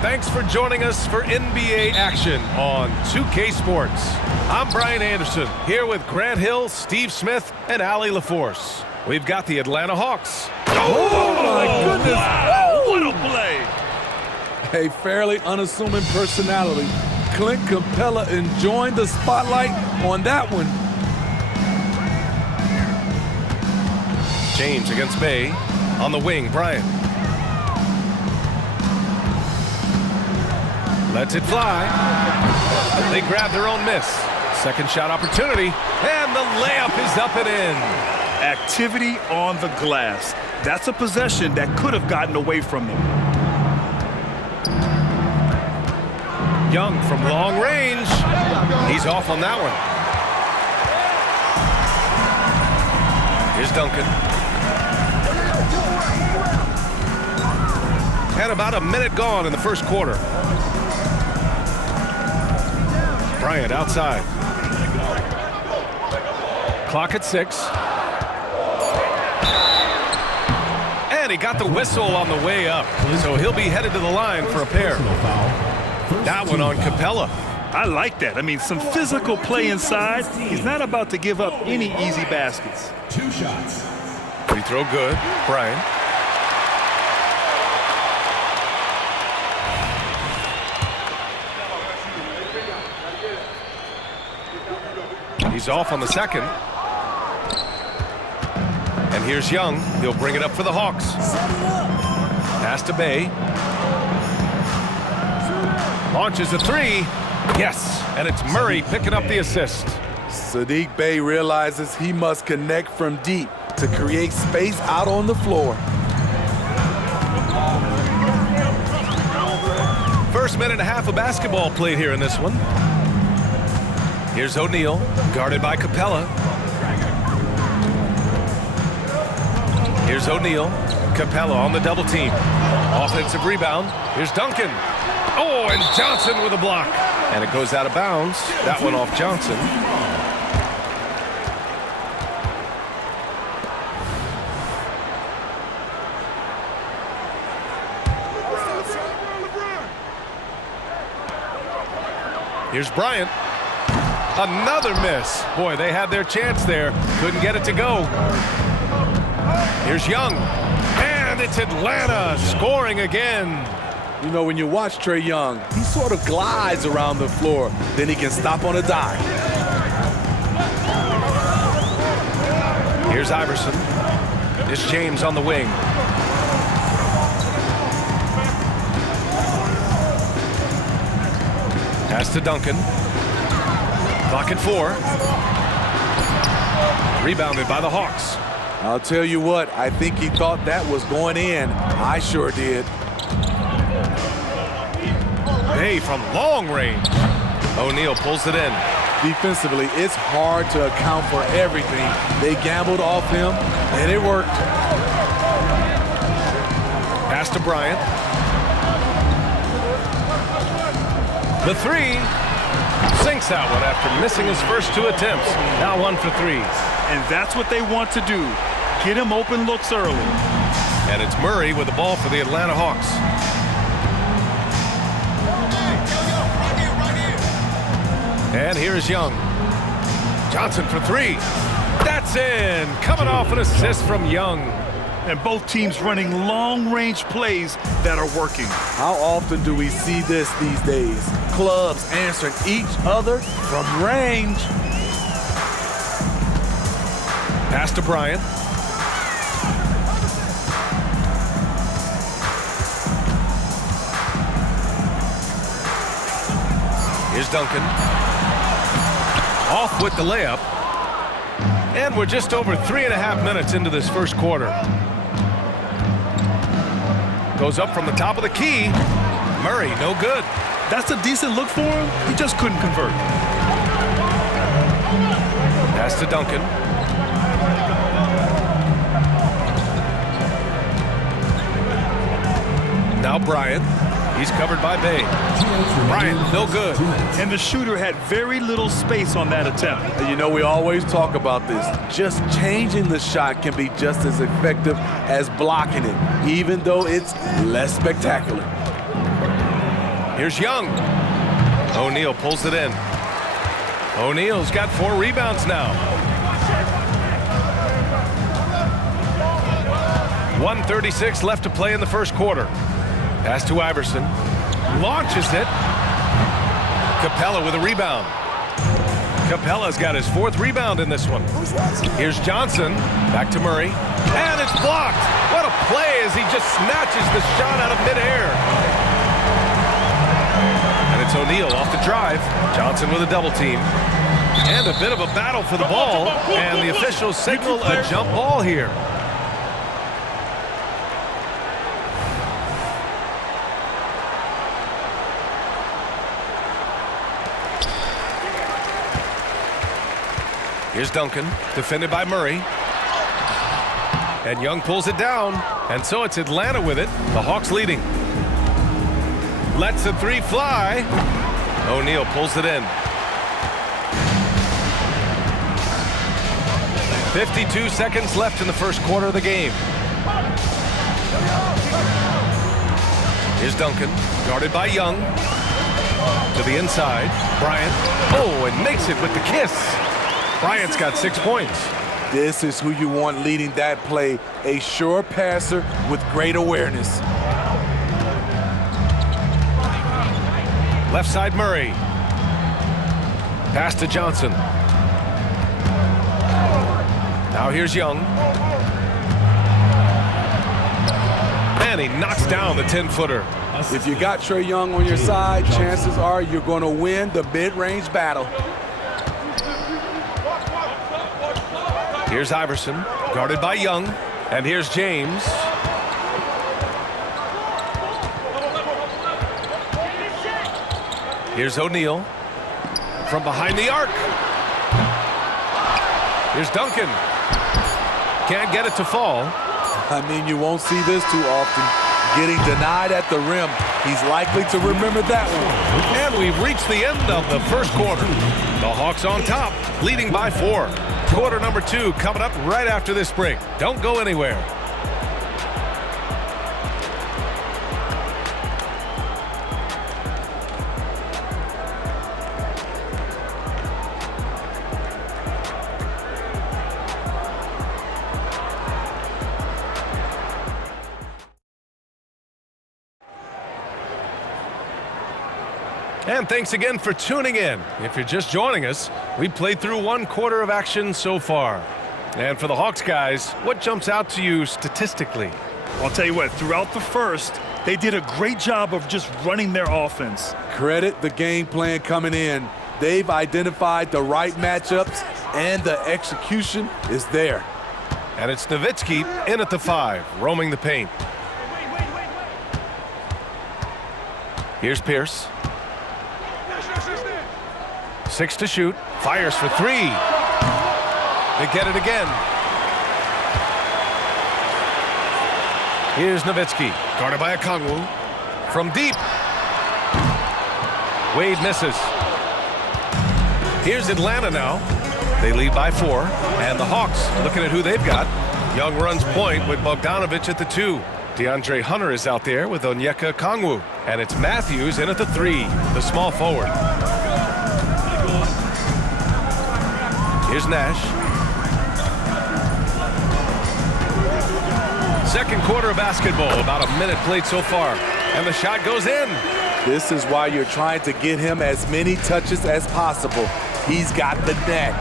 Thanks for joining us for NBA action on 2K Sports. I'm Brian Anderson, here with Grant Hill, Steve Smith, and Allie LaForce. We've got the Atlanta Hawks. Oh my goodness! Wow, what a play! A fairly unassuming personality. Clint Capella enjoying the spotlight on that one. James against Bay. On the wing, Bryant. Lets it fly. They grab their own miss. Second shot opportunity, and the layup is up and in. Activity on the glass. That's a possession that could have gotten away from them. Young from long range. He's off on that one. Here's Duncan. And about a minute gone in the first quarter. Bryant outside. Clock at 6. And he got the whistle on the way up. So he'll be headed to the line for a pair. That one on Capella. I like that. I mean, some physical play inside. He's not about to give up any easy baskets. 2 shots. Free throw good. Bryant. He's off on the second. And here's Young. He'll bring it up for the Hawks. Pass to Bay. Launches a 3. Yes, and it's Murray picking up the assist. Saddiq Bey realizes he must connect from deep to create space out on the floor. First minute and a half of basketball played here in this one. Here's O'Neal, guarded by Capella. Here's O'Neal. Capella on the double team. Offensive rebound. Here's Duncan. Oh, and Johnson with a block. And it goes out of bounds. That one off Johnson. Here's Bryant. Another miss. Boy, they had their chance there. Couldn't get it to go. Here's Young. And it's Atlanta scoring again. You know, when you watch Trae Young, he sort of glides around the floor. Then he can stop on a dime. Here's Iverson. It's James on the wing. Pass to Duncan. Clock at 4. Rebounded by the Hawks. I'll tell you what, I think he thought that was going in. I sure did. Bay from long range. O'Neal pulls it in. Defensively, it's hard to account for everything. They gambled off him, and it worked. Pass to Bryant. The 3. Sinks that one after missing his first 2 attempts. Now 1 for 3s. And that's what they want to do. Get him open looks early. And it's Murray with the ball for the Atlanta Hawks. And here's Young. Johnson for 3. That's in. Coming off an assist from Young. And both teams running long-range plays that are working. How often do we see this these days? Clubs answering each other from range. Pass to Bryant. Here's Duncan. Off with the layup. And we're just over 3.5 minutes into this first quarter. Goes up from the top of the key. Murray, no good. That's a decent look for him. He just couldn't convert. Pass to Duncan. Now Bryant. He's covered by Bay. Bryant, no good. And the shooter had very little space on that attempt. And you know, we always talk about this. Just changing the shot can be just as effective as blocking it, even though it's less spectacular. Here's Young. O'Neal pulls it in. O'Neal's got 4 rebounds now. 1:36 left to play in the first quarter. Pass to Iverson. Launches it. Capella with a rebound. Capella's got his 4th rebound in this one. Here's Johnson. Back to Murray. And it's blocked. What a play as he just snatches the shot out of midair. And it's O'Neal off the drive. Johnson with a double team. And a bit of a battle for the ball. And the officials signal a jump ball here. Here's Duncan, defended by Murray. And Young pulls it down. And so it's Atlanta with it. The Hawks leading. Lets the 3 fly. O'Neal pulls it in. 52 seconds left in the first quarter of the game. Here's Duncan, guarded by Young. To the inside, Bryant. Oh, and makes it with the kiss. Bryant's got 6 points. This is who you want leading that play, a sure passer with great awareness. Left side Murray. Pass to Johnson. Now here's Young. And he knocks down the 10-footer. If you got Trae Young on your side, chances are you're going to win the mid-range battle. Here's Iverson, guarded by Young. And here's James. Here's O'Neal from behind the arc. Here's Duncan. Can't get it to fall. I mean, you won't see this too often. Getting denied at the rim. He's likely to remember that one. And we've reached the end of the first quarter. The Hawks on top, leading by 4. Quarter number 2 coming up right after this break. Don't go anywhere. And thanks again for tuning in. If you're just joining us, we played through 1 quarter of action so far. And for the Hawks guys, what jumps out to you statistically? I'll tell you what, throughout the first, they did a great job of just running their offense. Credit the game plan coming in. They've identified the right matchups, and the execution is there. And it's Nowitzki in at the 5, roaming the paint. Here's Pierce. 6 to shoot. Fires for 3. They get it again. Here's Nowitzki, guarded by Okongwu. From deep. Wade misses. Here's Atlanta now. They lead by 4. And the Hawks, looking at who they've got. Young runs point with Bogdanovic at the 2. DeAndre Hunter is out there with Onyeka Okongwu. And it's Matthews in at the 3, the small forward. Here's Nash. Second quarter of basketball, about a minute played so far. And the shot goes in. This is why you're trying to get him as many touches as possible. He's got the neck.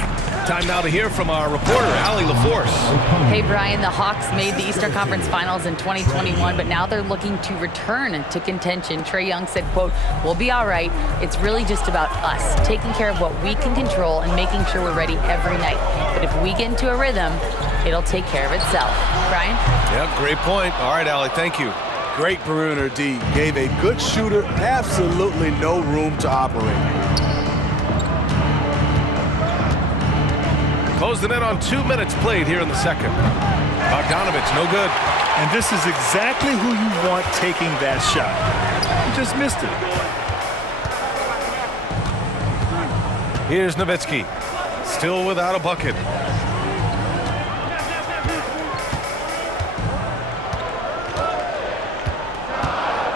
Time now to hear from our reporter, Allie LaForce. Hey, Brian, the Hawks made the Eastern Conference Finals in 2021, but now they're looking to return to contention. Trae Young said, quote, "We'll be all right. It's really just about us, taking care of what we can control and making sure we're ready every night. But if we get into a rhythm, it'll take care of itself." Brian? Yeah, great point. All right, Allie, thank you. Great perimeter D. Gave a good shooter absolutely no room to operate. Closing in on 2 minutes played here in the second. Bogdanovic, no good. And this is exactly who you want taking that shot. He just missed it. Here's Nowitzki, still without a bucket.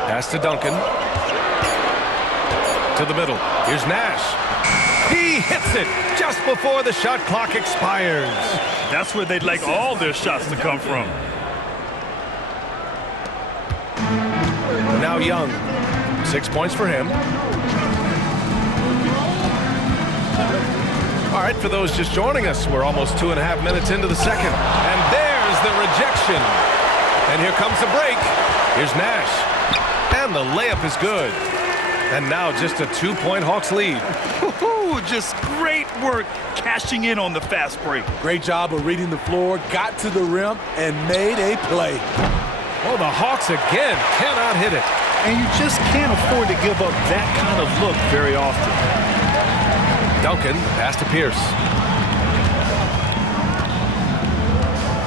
Pass to Duncan. To the middle. Here's Nash. He hits it just before the shot clock expires. That's where they'd like all their shots to come from. Now Young. 6 points for him. All right, for those just joining us, we're almost 2.5 minutes into the second. And there's the rejection. And here comes the break. Here's Nash. And the layup is good. And now just a 2-point Hawks lead. Just great work cashing in on the fast break. Great job of reading the floor, got to the rim, and made a play. Oh, the Hawks again cannot hit it. And you just can't afford to give up that kind of look very often. Duncan, pass to Pierce.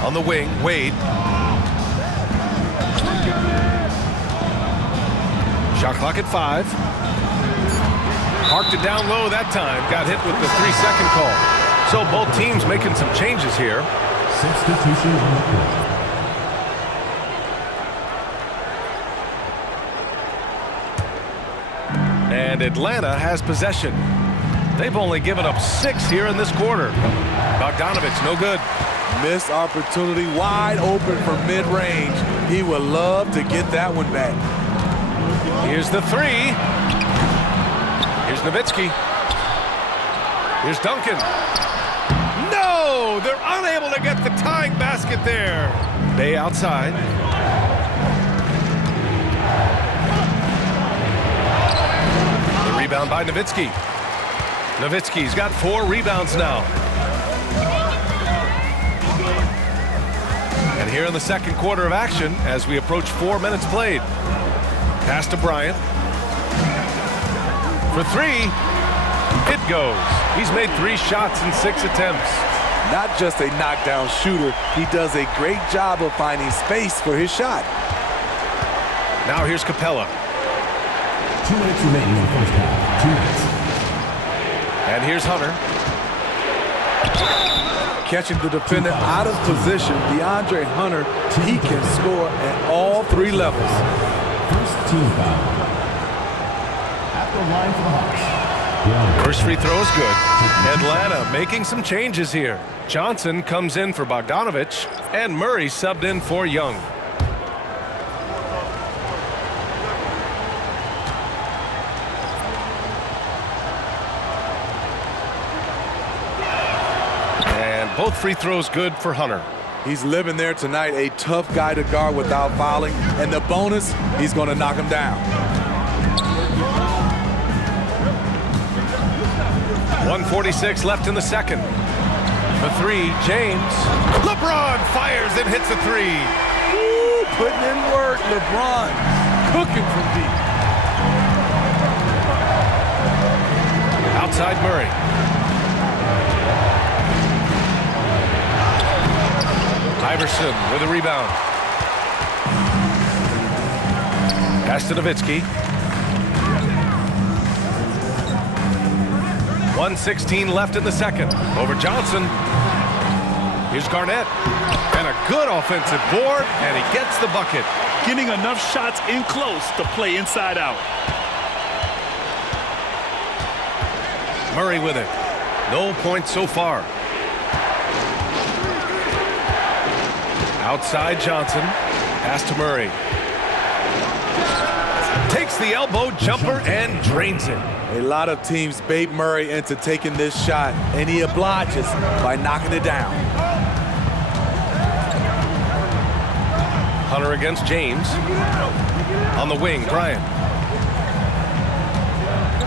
On the wing, Wade. Shot clock at 5. Parked it down low that time. Got hit with the 3-second call. So both teams making some changes here. Substitution on the court. And Atlanta has possession. They've only given up 6 here in this quarter. Bogdanovich, no good. Missed opportunity, wide open for mid-range. He would love to get that one back. Here's the 3. Here's Nowitzki. Here's Duncan. No! They're unable to get the tying basket there. Bay outside. The rebound by Nowitzki. Nowitzki's got 4 rebounds now. And here in the second quarter of action as we approach 4 minutes played. Pass to Bryant. For 3, it goes. He's made 3 shots in 6 attempts. Not just a knockdown shooter, he does a great job of finding space for his shot. Now here's Capella. 2 minutes remaining in the first half. 2 minutes. And here's Hunter. Catching the defender out of position, DeAndre Hunter, he can score at all 3 levels. First team foul. At the line for the Hawks. First free throw is good. Atlanta making some changes here. Johnson comes in for Bogdanovich, and Murray subbed in for Young. And both free throws good for Hunter. He's living there tonight, a tough guy to guard without fouling, and the bonus, he's going to knock him down. 1:46 left in the second. The 3, James. LeBron fires and hits a 3. Woo, putting in work, LeBron, cooking from deep. Outside Murray. Iverson with a rebound. Pass to Nowitzki. 1:16 left in the second. Over Johnson. Here's Garnett. And a good offensive board, and he gets the bucket. Getting enough shots in close to play inside out. Murray with it. No points so far. Outside Johnson. Pass to Murray. Takes the elbow jumper and drains it. A lot of teams bait Murray into taking this shot, and he obliges by knocking it down. Hunter against James. On the wing, Bryant.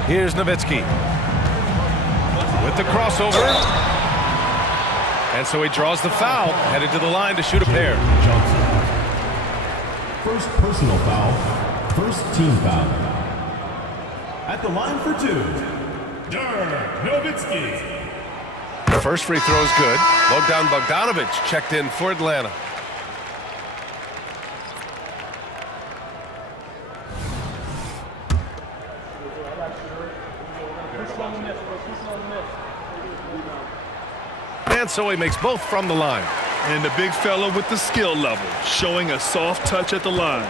Here's Nowitzki. With the crossover. And so he draws the foul, headed to the line to shoot a pair. Johnson. First personal foul. First team foul. At the line for 2, Dirk Nowitzki. The first free throw is good. Bogdan Bogdanovich checked in for Atlanta. And so he makes both from the line. And the big fella with the skill level, showing a soft touch at the line.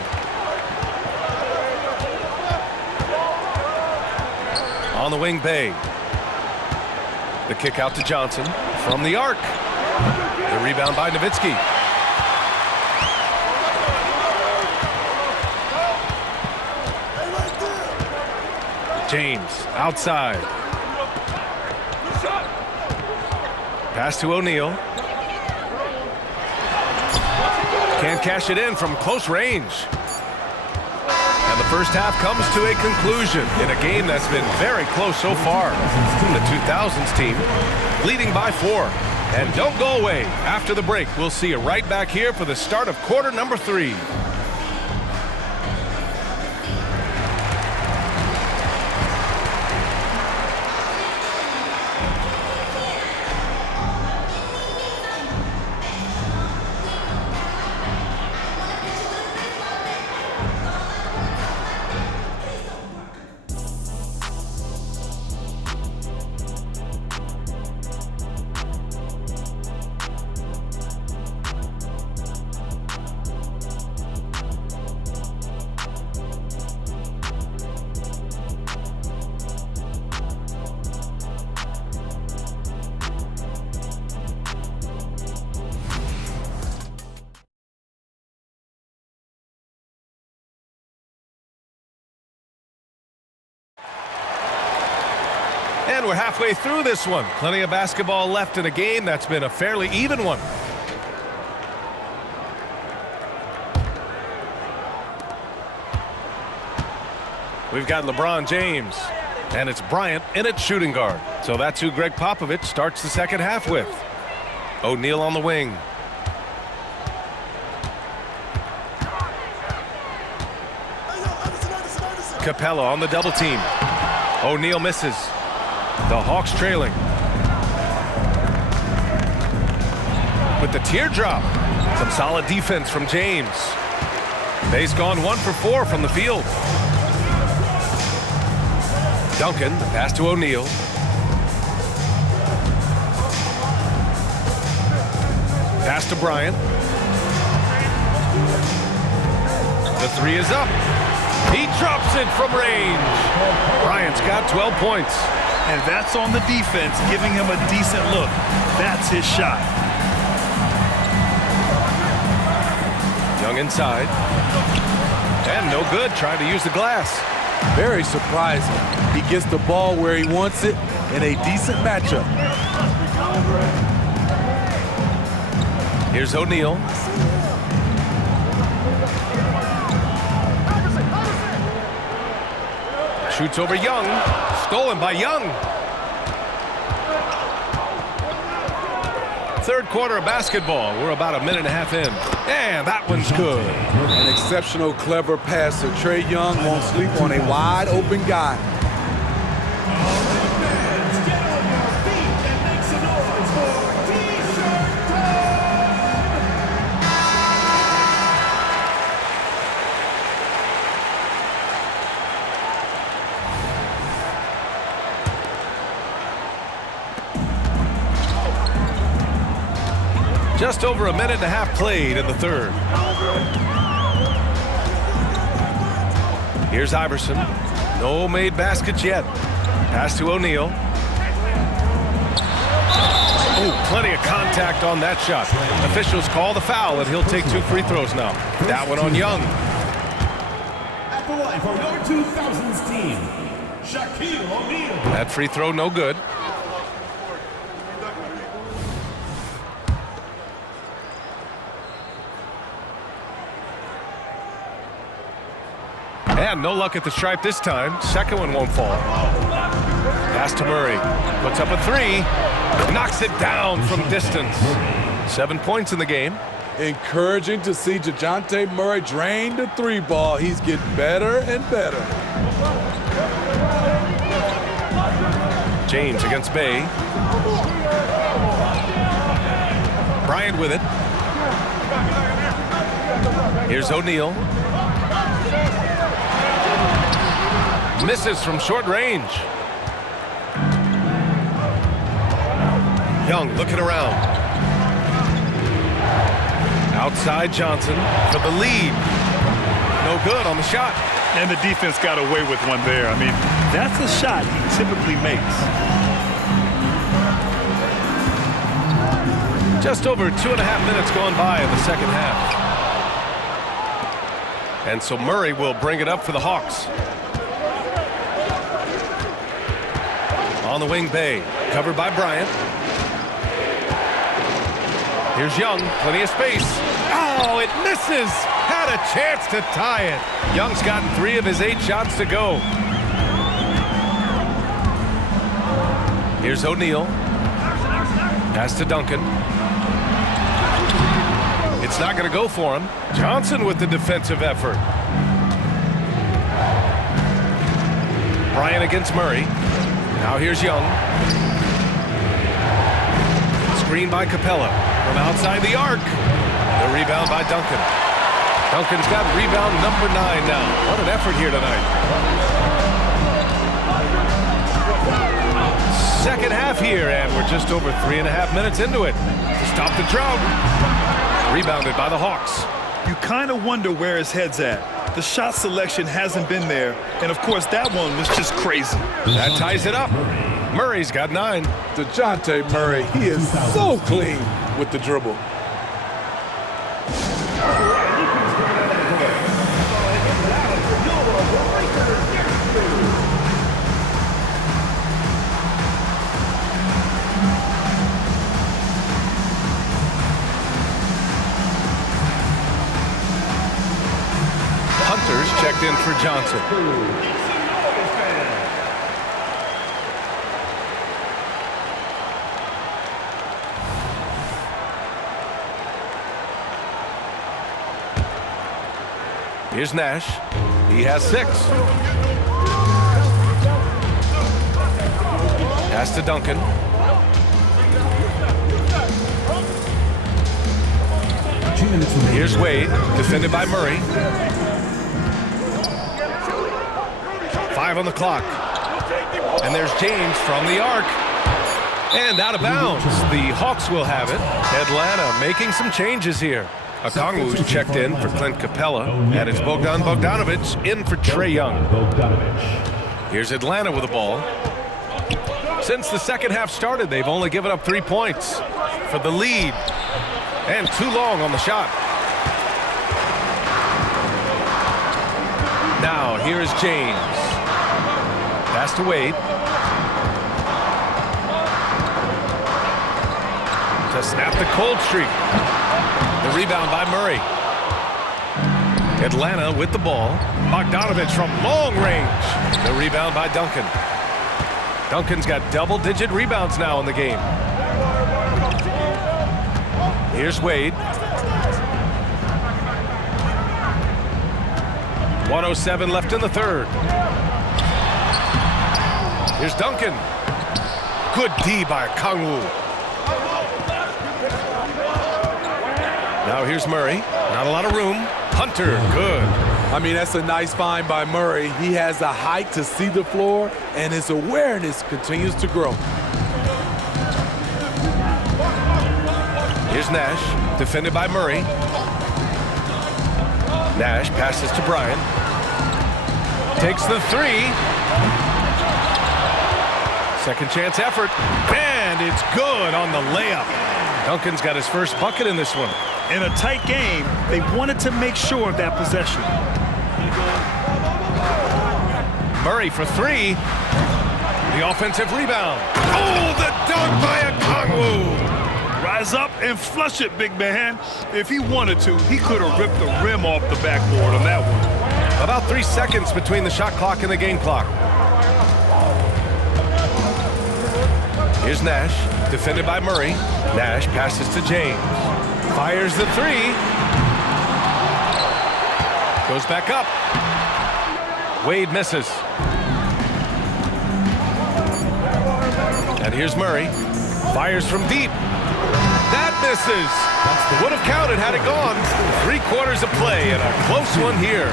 On the wing, Bay. The kick out to Johnson from the arc. The rebound by Nowitzki. James outside. Pass to O'Neal. Can't cash it in from close range. And the first half comes to a conclusion in a game that's been very close so far. The 2000s team leading by 4. And don't go away. After the break, we'll see you right back here for the start of quarter number 3. And we're halfway through this one. Plenty of basketball left in a game that's been a fairly even one. We've got LeBron James, and it's Bryant in at shooting guard. So that's who Greg Popovich starts the second half with. O'Neal on the wing. Capella on the double team. O'Neal misses. The Hawks trailing. With the teardrop. Some solid defense from James. Bay's gone 1 for 4 from the field. Duncan, the pass to O'Neal. Pass to Bryant. The 3 is up. He drops it from range. Bryant's got 12 points. And that's on the defense, giving him a decent look. That's his shot. Young inside. And no good, trying to use the glass. Very surprising. He gets the ball where he wants it in a decent matchup. Here's O'Neal. Shoots over Young. Stolen by Young. Third quarter of basketball. We're about a minute and a half in. And that one's good. An exceptional, clever passer. Trae Young won't sleep on a wide open guy. Just over a minute and a half played in the third. Here's Iverson. No made baskets yet. Pass to O'Neal. Oh, plenty of contact on that shot. Officials call the foul, and he'll take 2 free throws now. That one on Young. At the line for your 2000s team, Shaquille O'Neal. That free throw no good. And no luck at the stripe this time. Second one won't fall. Pass to Murray. Puts up a 3. Knocks it down from distance. 7 points in the game. Encouraging to see DeJounte Murray drain the 3 ball. He's getting better and better. James against Bay. Bryant with it. Here's O'Neal. Misses from short range. Young looking around. Outside Johnson for the lead. No good on the shot. And the defense got away with one there. I mean, that's a shot he typically makes. Just over 2.5 minutes gone by in the second half. And so Murray will bring it up for the Hawks. On the wing, Bay, covered by Bryant. Here's Young, plenty of space. Oh, it misses! Had a chance to tie it. Young's gotten 3 of his 8 shots to go. Here's O'Neal. Pass to Duncan. It's not going to go for him. Johnson with the defensive effort. Bryant against Murray. Now here's Young. Screen by Capella from outside the arc. The rebound by Duncan. Duncan's got rebound number 9 now. What an effort here tonight. Second half here, and we're just over 3.5 minutes into it. To stop the drought. Rebounded by the Hawks. You kind of wonder where his head's at. The shot selection hasn't been there. And, of course, that one was just crazy. That ties it up. Murray's got 9. DeJounte Murray, he is so clean with the dribble. Hunter's checked in for Johnson. Here's Nash. He has 6. Pass to Duncan. Here's Wade, defended by Murray. 5 on the clock. And there's James from the arc. And out of bounds. The Hawks will have it. Atlanta making some changes here. Okongwu's checked in for Clint Capella. And it's Bogdan Bogdanovic in for Trae Young. Here's Atlanta with the ball. Since the second half started, they've only given up 3 points for the lead. And too long on the shot. Now, here is James. Pass to Wade. To snap the cold streak. The rebound by Murray. Atlanta with the ball. Bogdanovic from long range. The rebound by Duncan. Duncan's got double-digit rebounds now in the game. Here's Wade. 1:07 left in the third. Here's Duncan. Good D by Okongwu. Now here's Murray. Not a lot of room. Hunter, good. I mean, that's a nice find by Murray. He has the height to see the floor, and his awareness continues to grow. Here's Nash, defended by Murray. Nash passes to Bryant. Takes the 3. Second chance effort. And it's good on the layup. Duncan's got his first bucket in this one. In a tight game, they wanted to make sure of that possession. Murray for 3. The offensive rebound. Oh, the dunk by Okongwu. Rise up and flush it, big man. If he wanted to, he could have ripped the rim off the backboard on that one. About 3 seconds between the shot clock and the game clock. Here's Nash, defended by Murray. Nash passes to James. Fires the 3. Goes back up. Wade misses. And here's Murray. Fires from deep. That misses. Would have counted had it gone. 3/4 of play and a close one here.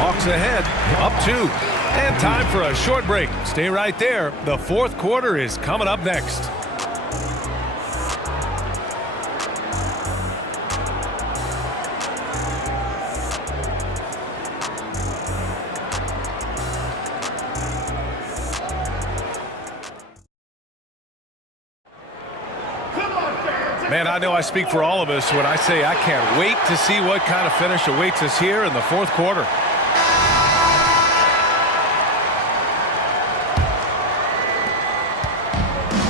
Hawks ahead, up 2. And time for a short break. Stay right there. The fourth quarter is coming up next. Man, I know I speak for all of us when I say I can't wait to see what kind of finish awaits us here in the fourth quarter.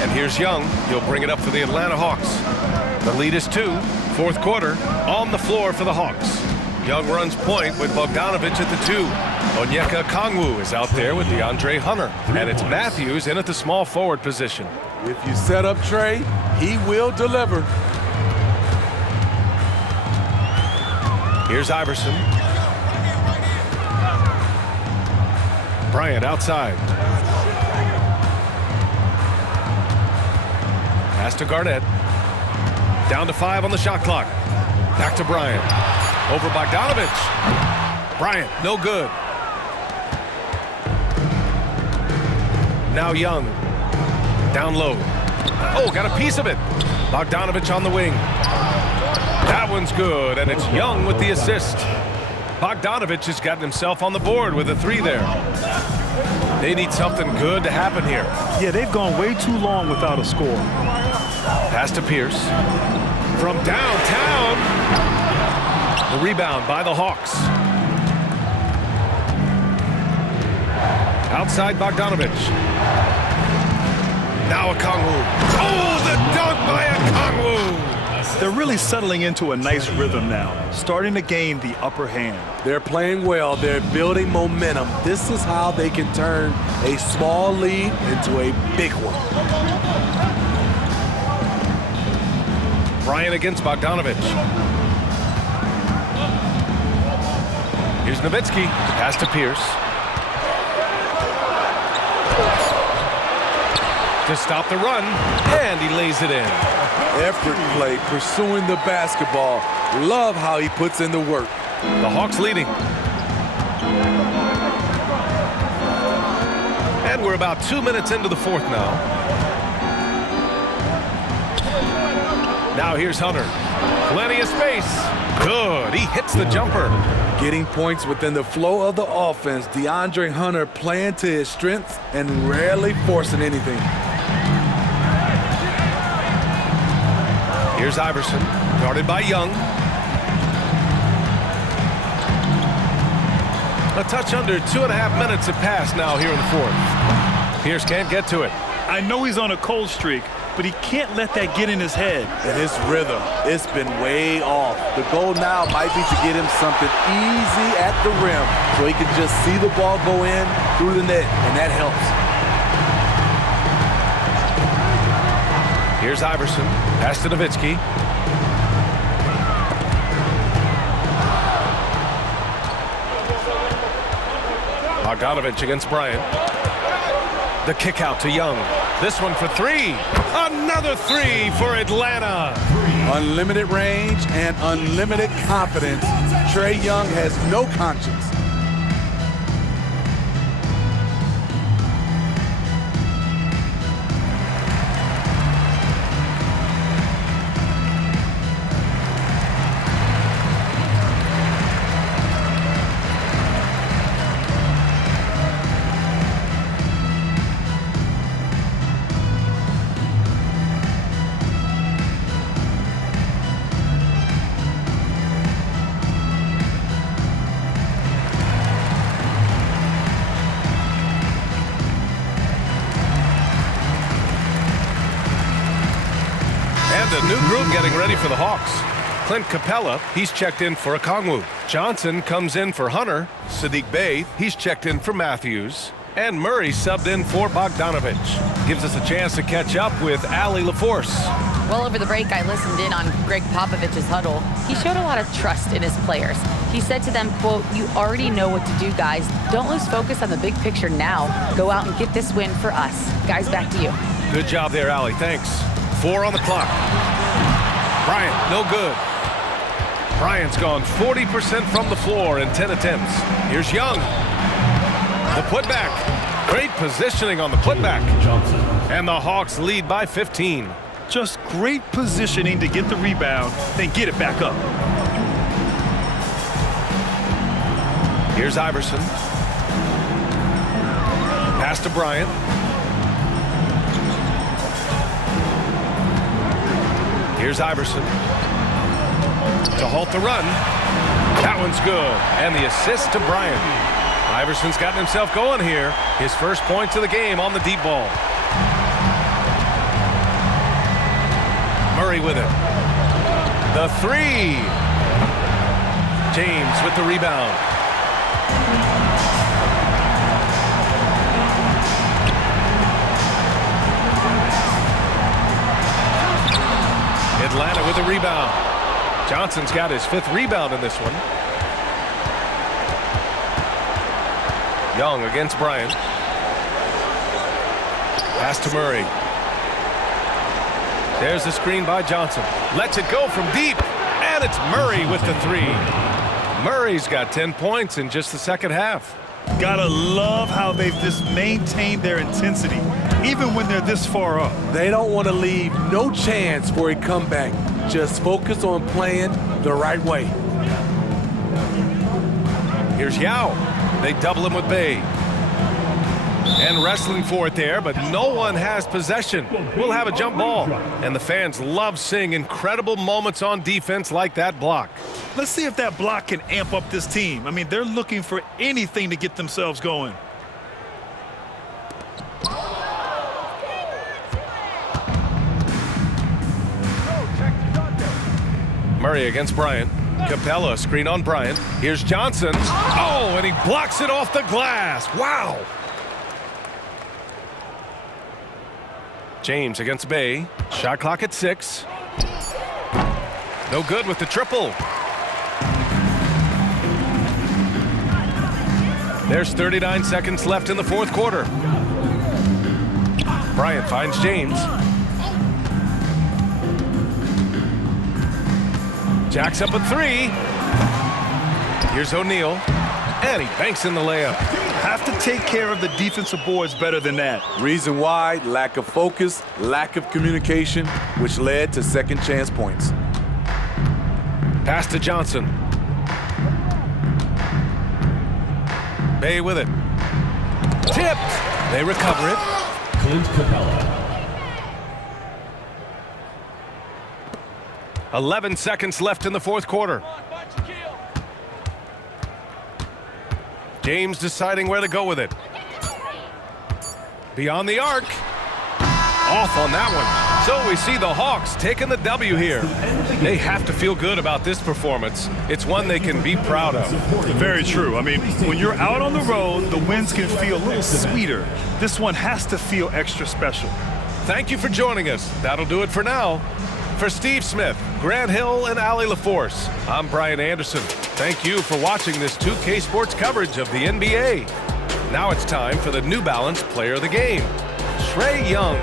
And here's Young. He'll bring it up for the Atlanta Hawks. The lead is 2. Fourth quarter, on the floor for the Hawks. Young runs point with Bogdanovic at the 2. Onyeka Okongwu is out there with DeAndre Hunter. And it's Matthews in at the small forward position. If you set up Trey, he will deliver. Here's Iverson. Bryant outside. Pass to Garnett. Down to 5 on the shot clock. Back to Bryant. Over Bogdanovic. Bryant, no good. Now Young. Down low. Oh, got a piece of it. Bogdanovic on the wing. That one's good, and it's Young with the assist. Bogdanovic has gotten himself on the board with a 3 there. They need something good to happen here. Yeah, they've gone way too long without a score. Pass to Pierce. From downtown. The rebound by the Hawks. Outside Bogdanovic. Now Okongwu. Oh, the dunk by Okongwu! They're really settling into a nice rhythm now, starting to gain the upper hand. They're playing well. They're building momentum. This is how they can turn a small lead into a big one. Bryant against Bogdanovic. Here's Nowitzki. Pass to Pierce. To stop the run, and he lays it in. Effort play, pursuing the basketball. Love how he puts in the work. The Hawks leading. And we're about 2 minutes into the fourth now. Now here's Hunter. Plenty of space. Good. He hits the jumper. Getting points within the flow of the offense. DeAndre Hunter playing to his strengths and rarely forcing anything. Here's Iverson, guarded by Young. A touch under 2.5 minutes have passed now here in the fourth. Pierce can't get to it. I know he's on a cold streak, but he can't let that get in his head. And his rhythm, it's been way off. The goal now might be to get him something easy at the rim so he can just see the ball go in through the net, and that helps. Here's Iverson. Pass to Nowitzki. Bogdanovic against Bryant. The kick out to Young. This one for 3. Another 3 for Atlanta. Unlimited range and unlimited confidence. Trae Young has no conscience. A new group getting ready for the Hawks. Clint Capella, he's checked in for Okongwu. Johnson comes in for Hunter. Sadiq Bey, he's checked in for Matthews. And Murray subbed in for Bogdanovic. Gives us a chance to catch up with Allie LaForce. Well, over the break, I listened in on Greg Popovich's huddle. He showed a lot of trust in his players. He said to them, quote, "You already know what to do, guys. Don't lose focus on the big picture now. Go out and get this win for us." Guys, back to you. Good job there, Allie. Thanks. 4 on the clock. Bryant, no good. Bryant's gone 40% from the floor in 10 attempts. Here's Young. The putback. Great positioning on the putback. And the Hawks lead by 15. Just great positioning to get the rebound, then get it back up. Here's Iverson. Pass to Bryant. Here's Iverson to halt the run. That one's good. And the assist to Bryant. Iverson's gotten himself going here. His first points of the game on the deep ball. Murray with it. The three. James with the rebound. Atlanta with the rebound. Johnson's got his 5th rebound in this one. Young against Bryant. Pass to Murray. There's the screen by Johnson. Lets it go from deep. And it's Murray with the 3. Murray's got 10 points in just the second half. Gotta love how they've just maintained their intensity, even when they're this far up. They don't want to leave no chance for a comeback. Just focus on playing the right way. Here's Yao. They double him with Bay. And wrestling for it there, but no one has possession. We'll have a jump ball. And the fans love seeing incredible moments on defense like that block. Let's see if that block can amp up this team. I mean, they're looking for anything to get themselves going. Murray against Bryant. Capella, screen on Bryant. Here's Johnson. Oh, and he blocks it off the glass. Wow. James against Bay. Shot clock at 6. No good with the triple. There's 39 seconds left in the 4th quarter. Bryant finds James. Jacks up a 3. Here's O'Neal. And he banks in the layup. Have to take care of the defensive boards better than that. Reason why: lack of focus, lack of communication, which led to second chance points. Pass to Johnson. Bay with it. Tipped. They recover it. Clint Capella. 11 seconds left in the 4th quarter. James deciding where to go with it. Beyond the arc. Off on that one. So we see the Hawks taking the W here. They have to feel good about this performance. It's one they can be proud of. Very true. I mean, when you're out on the road, the wins can feel a little sweeter. This one has to feel extra special. Thank you for joining us. That'll do it for now. For Steve Smith, Grant Hill, and Allie LaForce, I'm Brian Anderson. Thank you for watching this 2K Sports coverage of the NBA. Now it's time for the New Balance Player of the Game, Trae Young.